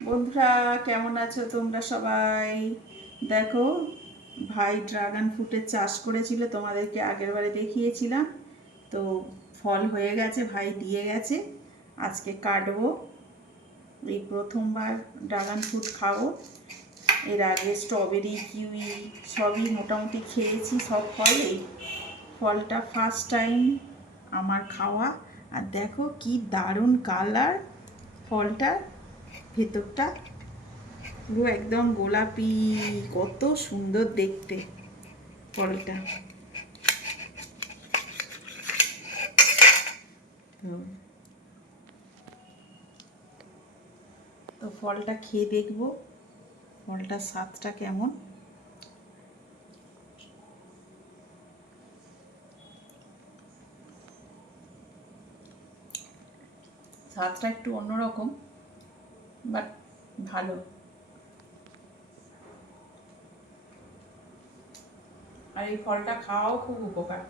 বন্ধুরা, কেমন আছো তোমরা সবাই? দেখো, ভাই ড্রাগন ফ্রুটের চাষ করেছিল, তোমাদেরকে আগের বারে দেখিয়েছিলাম। তো ফল হয়ে গেছে, ভাই দিয়ে গেছে। আজকে কাটবো। এই প্রথমবার ড্রাগন ফ্রুট খাবো। এর আগে স্ট্রবেরি, কিউই সবই মোটামুটি খেয়েছি, সব ফল। এই ফলটা ফার্স্ট টাইম আমার খাওয়া। আর দেখো কি দারুণ কালার ফলটা, ভেতরটা পুরো একদম গোলাপি, কত সুন্দর দেখতে ফলটা। তো ফলটা খেয়ে দেখবো ফলটার স্বাদটা কেমন। স্বাদটা একটু অন্যরকম, বাট ভালো। আর এই ফলটা খাওয়াও খুব উপকার।